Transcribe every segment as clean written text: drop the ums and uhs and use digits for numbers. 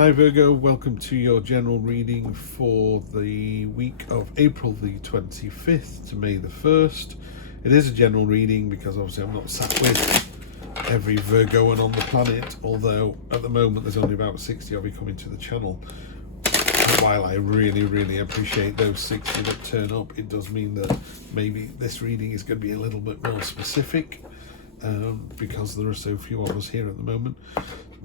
Hi Virgo, welcome to your general reading for the week of April the 25th to May the 1st. It is a general reading because obviously I'm not sat with every Virgoan on the planet, although at the moment there's only about 60 of you coming to the channel. And while I really appreciate those 60 that turn up, it does mean that maybe this reading is going to be a little bit more specific because there are so few of us here at the moment.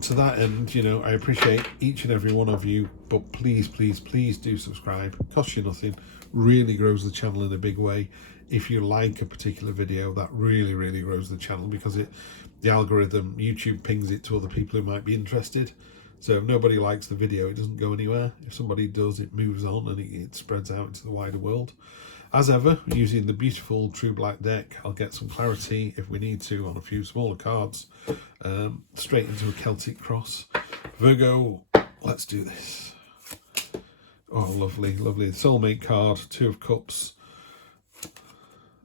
To that end, I appreciate each and every one of you, but please do subscribe. It costs you nothing, really grows the channel in a big way. If you like a particular video, that really grows the channel, because the algorithm, YouTube pings it to other people who might be interested. So if nobody likes the video, it doesn't go anywhere. If somebody does, it moves on and it spreads out into the wider world. As ever, using the beautiful True Black deck, I'll get some clarity if we need to on a few smaller cards, straight into a Celtic cross. Virgo, let's do this. Oh, lovely. Soulmate card, Two of Cups.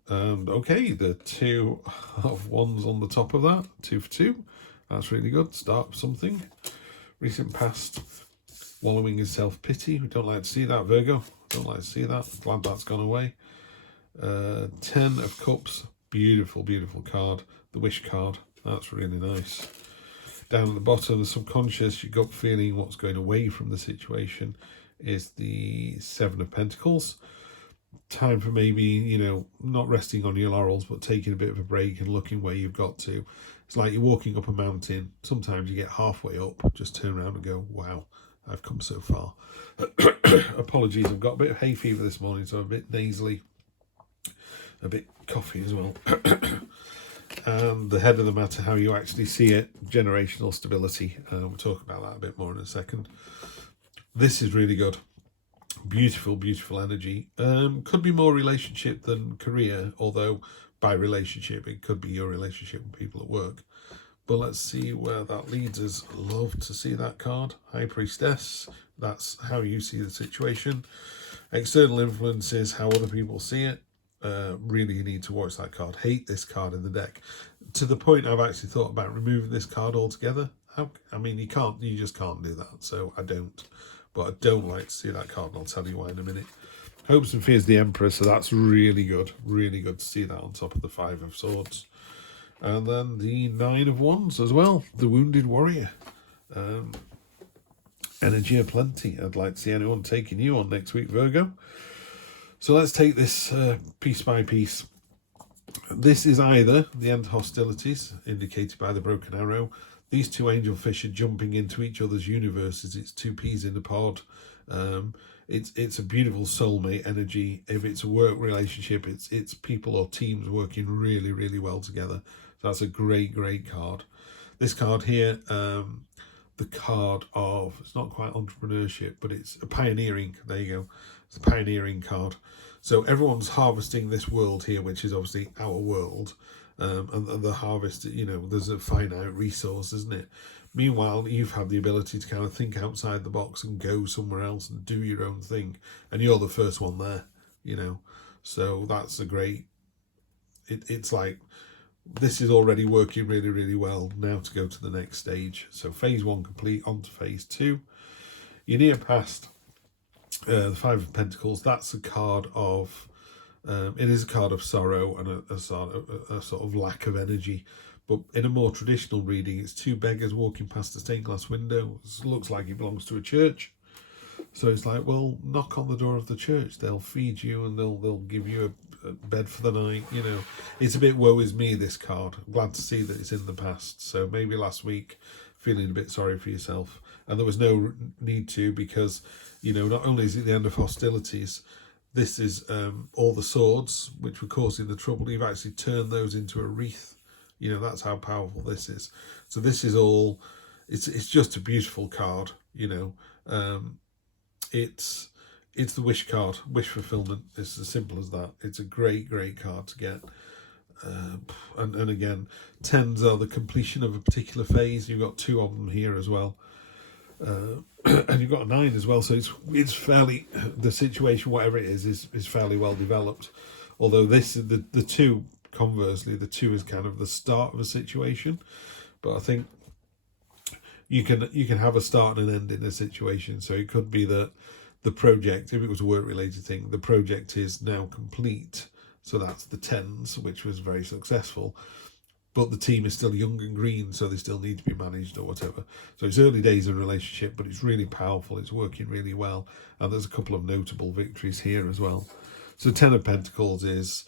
And okay, the Two of Wands on the top of that, 2 for 2. That's really good. Start something. Recent past, wallowing in self-pity. We don't like to see that, Virgo. Don't like to see that. Glad that's gone away. 10 of Cups. Beautiful card. The Wish card. That's really nice. Down at the bottom, the subconscious, your gut feeling, what's going away from the situation, is the Seven of Pentacles. Time for maybe, not resting on your laurels, but taking a bit of a break and looking where you've got to. It's like you're walking up a mountain. Sometimes you get halfway up, just turn around and go, wow, I've come so far. Apologies, I've got a bit of hay fever this morning, so I'm a bit nasally, a bit coffee as well. And the head of the matter, how you actually see it, generational stability. We'll talk about that a bit more in a second. This is really good. Beautiful energy. Could be more relationship than career, although by relationship it could be your relationship with people at work. But let's see where that leads us. Love to see that card. High Priestess. That's how you see the situation. External influences, how other people see it. Really, you need to watch that card. Hate this card in the deck, to the point I've actually thought about removing this card altogether. You just can't do that. So I don't. But I don't like to see that card, and I'll tell you why in a minute. Hopes and Fears, the Emperor. So that's really good to see that on top of the Five of Swords. And then the Nine of Wands as well, the Wounded Warrior. Energy aplenty. I'd like to see anyone taking you on next week, Virgo. So let's take this piece by piece. This is either the end of hostilities, indicated by the broken arrow. These two angelfish are jumping into each other's universes. It's two peas in a pod. It's a beautiful soulmate energy. If it's a work relationship, it's people or teams working really well together. So that's a great card. This card here, the card of, it's not quite entrepreneurship, but it's a pioneering. There you go. It's a pioneering card. So everyone's harvesting this world here, which is obviously our world. And the harvest, there's a finite resource, isn't it? Meanwhile, you've had the ability to kind of think outside the box and go somewhere else and do your own thing. And you're the first one there, So that's a great, it's like, this is already working really well. Now to go to the next stage. So phase 1 complete, on to phase 2. You're near past the Five of Pentacles. That's a card of, it is a card of sorrow and a sort of lack of energy. But in a more traditional reading, it's two beggars walking past a stained glass window. It looks like it belongs to a church. So it's like, well, knock on the door of the church. They'll feed you and they'll give you a bed for the night. It's a bit woe is me, this card. I'm glad to see that it's in the past. So maybe last week, feeling a bit sorry for yourself. And there was no need to, because, not only is it the end of hostilities, this is all the swords which were causing the trouble. You've actually turned those into a wreath. That's how powerful this is. So this is all, it's just a beautiful card, It's the wish card, wish fulfillment. It's as simple as that. It's a great card to get. And again, 10s are the completion of a particular phase. You've got 2 of them here as well. And you've got a 9 as well, so it's fairly, the situation, whatever it is fairly well developed. Although this is the 2, conversely, the 2 is kind of the start of a situation. But I think you can have a start and an end in a situation. So it could be that the project, if it was a work related thing, the project is now complete. So that's the tens, which was very successful. But the team is still young and green, so they still need to be managed or whatever. So it's early days of relationship, but it's really powerful. It's working really well. And there's a couple of notable victories here as well. So Ten of Pentacles is,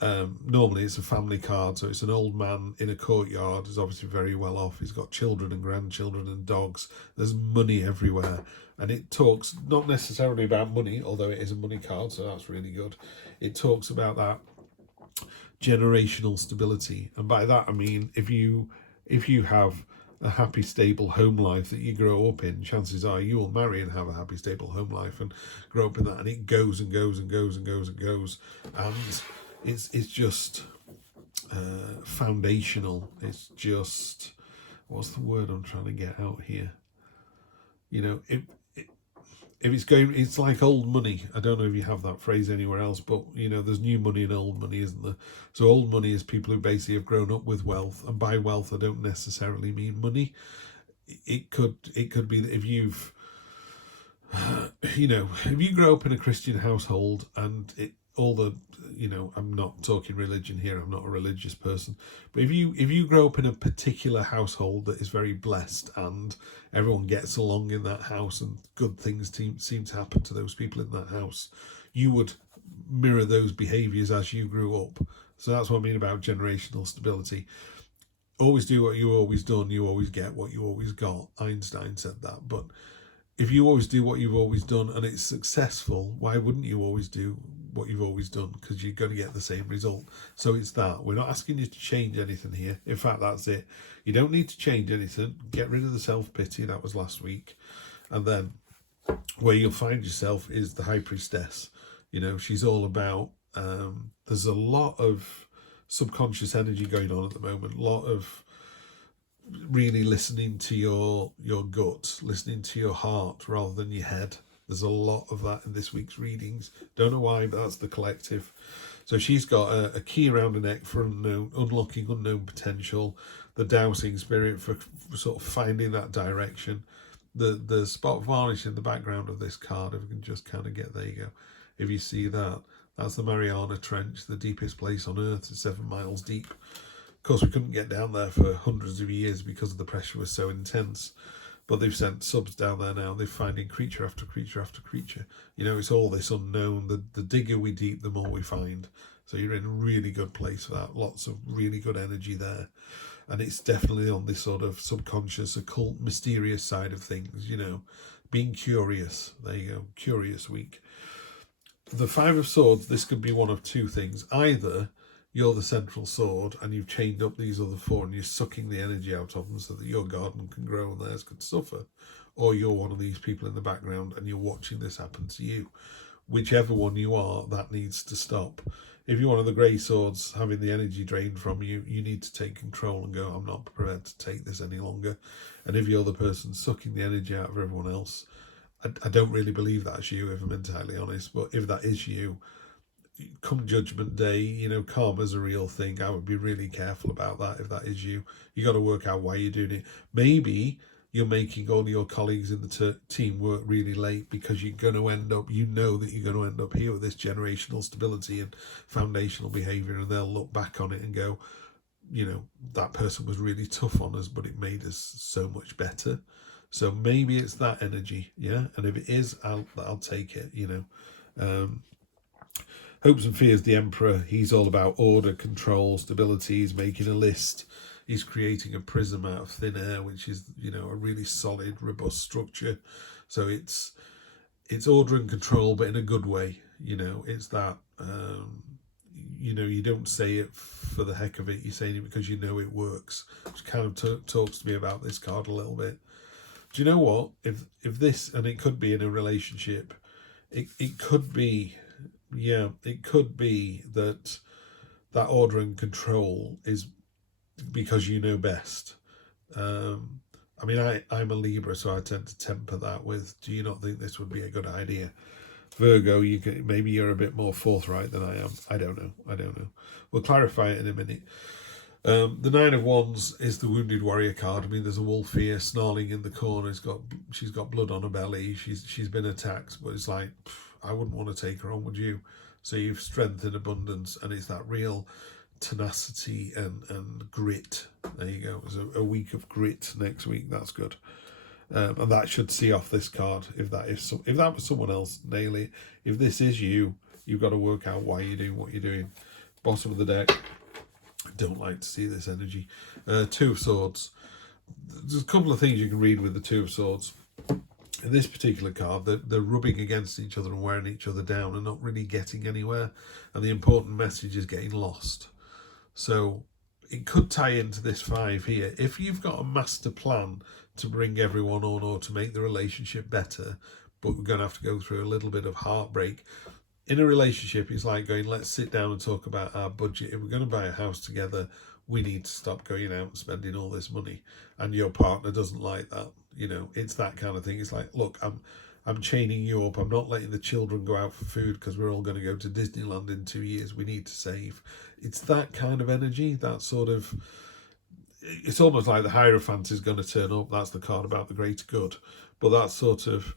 normally it's a family card. So it's an old man in a courtyard. He's obviously very well off. He's got children and grandchildren and dogs. There's money everywhere. And it talks not necessarily about money, although it is a money card, so that's really good. It talks about that generational stability, and by that I mean if you have a happy stable home life that you grow up in, chances are you will marry and have a happy stable home life and grow up in that, and it goes and goes and goes and goes and goes, and it's just foundational. It's just, what's the word I'm trying to get out here, you know, if it's going, it's like old money. I don't know if you have that phrase anywhere else, but you know, there's new money and old money, isn't there? So old money is people who basically have grown up with wealth, and by wealth I don't necessarily mean money. It could be that if you've, you know, if you grow up in a Christian household and all the, you know, I'm not talking religion here, I'm not a religious person, but if you grow up in a particular household that is very blessed and everyone gets along in that house and good things seem to happen to those people in that house, you would mirror those behaviors as you grew up. So that's what I mean about generational stability. Always do what you always done, you always get what you always got. Einstein said that. But if you always do what you've always done and it's successful, why wouldn't you always do what you've always done? Because you're going to get the same result. So it's that. We're not asking you to change anything here. In fact, that's it. You don't need to change anything. Get rid of the self-pity. That was last week. And then where you'll find yourself is the High Priestess. You know, she's all about, there's a lot of subconscious energy going on at the moment. A lot of really listening to your gut, listening to your heart rather than your head. There's a lot of that in this week's readings. Don't know why, but that's the collective. So she's got a key around her neck for unlocking unknown potential, the dowsing spirit for sort of finding that direction. The spot varnish in the background of this card, if we can just kind of get, there you go. If you see that, that's the Mariana Trench, the deepest place on Earth. It's 7 miles deep. Of course, we couldn't get down there for hundreds of years because the pressure was so intense. But they've sent subs down there now. They're finding creature after creature after creature. You know, it's all this unknown. The digger we deep, the more we find. So you're in a really good place for that. Lots of really good energy there. And it's definitely on this sort of subconscious, occult, mysterious side of things, you know. Being curious. There you go. Curious week. The Five of Swords, this could be one of two things. Either you're the central sword and you've chained up these other four and you're sucking the energy out of them so that your garden can grow and theirs could suffer, or you're one of these people in the background and you're watching this happen to you. Whichever one you are, that needs to stop. If you're one of the grey swords having the energy drained from you, you need to take control and go, I'm not prepared to take this any longer. And if you're the person sucking the energy out of everyone else, I don't really believe that's you, if I'm entirely honest, but if that is you, come Judgment Day, you know, karma's a real thing. I would be really careful about that if that is you. You got to work out why you're doing it. Maybe you're making all your colleagues in the team work really late because you're going to end up, you know that you're going to end up here with this generational stability and foundational behaviour, and they'll look back on it and go, you know, that person was really tough on us, but it made us so much better. So maybe it's that energy, yeah? And if it is, I'll take it, you know. Hopes and Fears, the Emperor, he's all about order, control, stability. He's making a list. He's creating a prism out of thin air, which is, you know, a really solid, robust structure. So it's order and control, but in a good way. You know, it's that, you know, you don't say it for the heck of it. You're saying it because you know it works, which kind of talks to me about this card a little bit. Do you know what? If this, and it could be in a relationship, it could be... Yeah, it could be that order and control is because you know best. I mean, I'm a Libra, so I tend to temper that with, do you not think this would be a good idea? Virgo, maybe you're a bit more forthright than I am. I don't know. We'll clarify it in a minute. The Nine of Wands is the Wounded Warrior card. I mean, there's a wolf here snarling in the corner. She's got blood on her belly. She's been attacked, but it's like, I wouldn't want to take her on, would you? So you've strength in abundance, and it's that real tenacity and grit. There you go. There's a week of grit next week. That's good. And that should see off this card. If that was someone else, nail it. If this is you, you've got to work out why you're doing what you're doing. Bottom of the deck. I don't like to see this energy. Two of Swords. There's a couple of things you can read with the Two of Swords. In this particular card, they're rubbing against each other and wearing each other down and not really getting anywhere. And the important message is getting lost. So it could tie into this 5 here. If you've got a master plan to bring everyone on or to make the relationship better, but we're going to have to go through a little bit of heartbreak. In a relationship, it's like going, let's sit down and talk about our budget. If we're going to buy a house together, we need to stop going out and spending all this money. And your partner doesn't like that. You know, it's that kind of thing. It's like, look, I'm chaining you up. I'm not letting the children go out for food because we're all going to go to Disneyland in 2 years. We need to save. It's that kind of energy, that sort of... It's almost like the Hierophant is going to turn up. That's the card about the greater good. But that's sort of,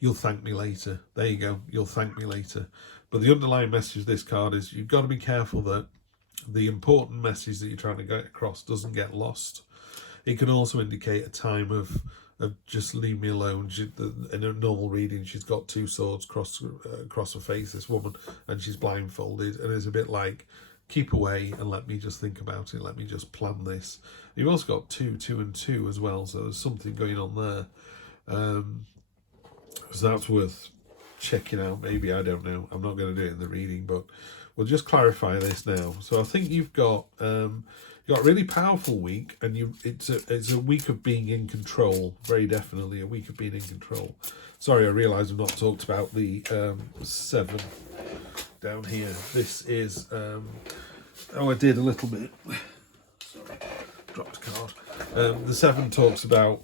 you'll thank me later. There you go. You'll thank me later. But the underlying message of this card is you've got to be careful that the important message that you're trying to get across doesn't get lost. It can also indicate a time of just leave me alone. In a normal reading, she's got 2 swords across her face, this woman, and she's blindfolded. And it's a bit like, keep away and let me just think about it. Let me just plan this. You've also got 2, 2 and 2 as well. So there's something going on there. So that's worth checking out. Maybe, I don't know. I'm not going to do it in the reading, but we'll just clarify this now. So I think you've got a really powerful week, and it's a week of being in control. Very definitely a week of being in control. Sorry, I realise I've not talked about the 7 down here. This is I did a little bit. Sorry, dropped a card. The 7 talks about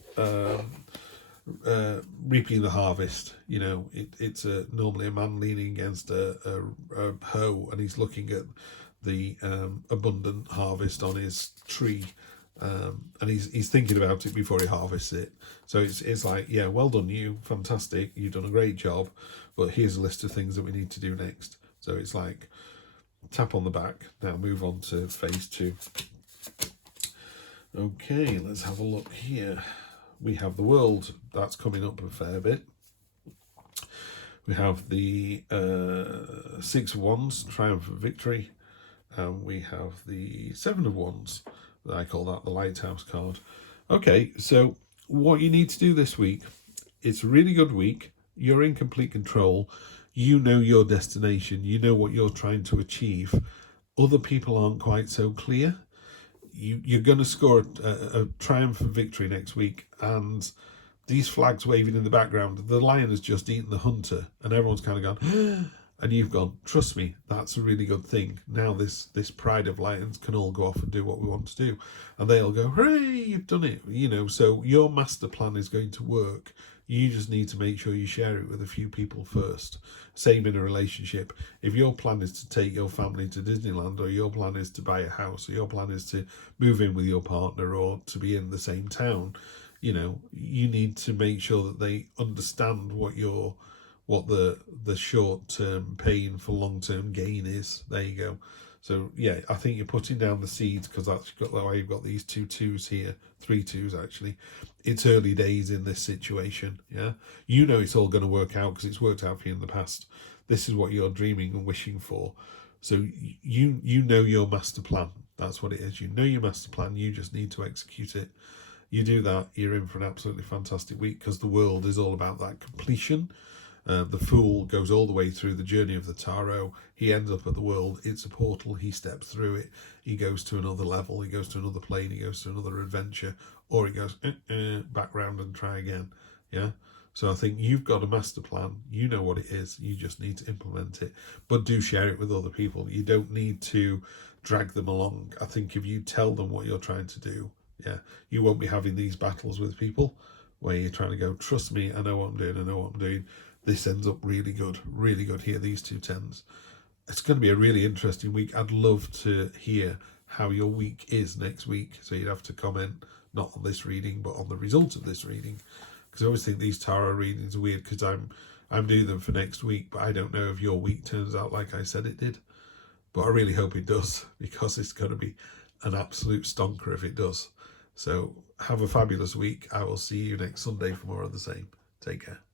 reaping the harvest. You know, it's normally a man leaning against a hoe, and he's looking at the abundant harvest on his tree, and he's thinking about it before he harvests it. So it's like, yeah, well done you, fantastic, you've done a great job, but here's a list of things that we need to do next. So it's like, tap on the back. Now move on to phase 2. Okay, let's have a look here. We have the World. That's coming up a fair bit. We have the 6 of Wands, Triumph and Victory. And we have the 7 of Wands. I call that the Lighthouse card. Okay, so what you need to do this week, it's a really good week. You're in complete control. You know your destination. You know what you're trying to achieve. Other people aren't quite so clear. You're going to score a triumphant victory next week, and these flags waving in the background, the lion has just eaten the hunter, and everyone's kind of gone, and you've gone, trust me, that's a really good thing. Now this pride of lions can all go off and do what we want to do, and they'll go, hooray, you've done it. You know, so your master plan is going to work. You just need to make sure you share it with a few people first. Same in a relationship. If your plan is to take your family to Disneyland, or your plan is to buy a house, or your plan is to move in with your partner, or to be in the same town, you know, you need to make sure that they understand what the short-term pain for long-term gain is. There you go. So yeah, I think you're putting down the seeds, because that's why you've got these 2 2s here, 3 2s actually. It's early days in this situation. Yeah, you know it's all going to work out because it's worked out for you in the past. This is what you're dreaming and wishing for. So you know your master plan. That's what it is. You know your master plan. You just need to execute it. You do that, you're in for an absolutely fantastic week, because the World is all about that completion. The Fool goes all the way through the journey of the tarot. He ends up at the World. It's a portal. He steps through it. He goes to another level. He goes to another plane. He goes to another adventure. Or he goes back round and try again. Yeah. So I think you've got a master plan. You know what it is. You just need to implement it. But do share it with other people. You don't need to drag them along. I think if you tell them what you're trying to do, yeah, you won't be having these battles with people where you're trying to go, trust me, I know what I'm doing. I know what I'm doing. This ends up really good here, these 2 10s. It's going to be a really interesting week. I'd love to hear how your week is next week. So you'd have to comment not on this reading, but on the result of this reading. Because I always think these tarot readings are weird because I'm doing them for next week, but I don't know if your week turns out like I said it did. But I really hope it does, because it's going to be an absolute stonker if it does. So have a fabulous week. I will see you next Sunday for more of the same. Take care.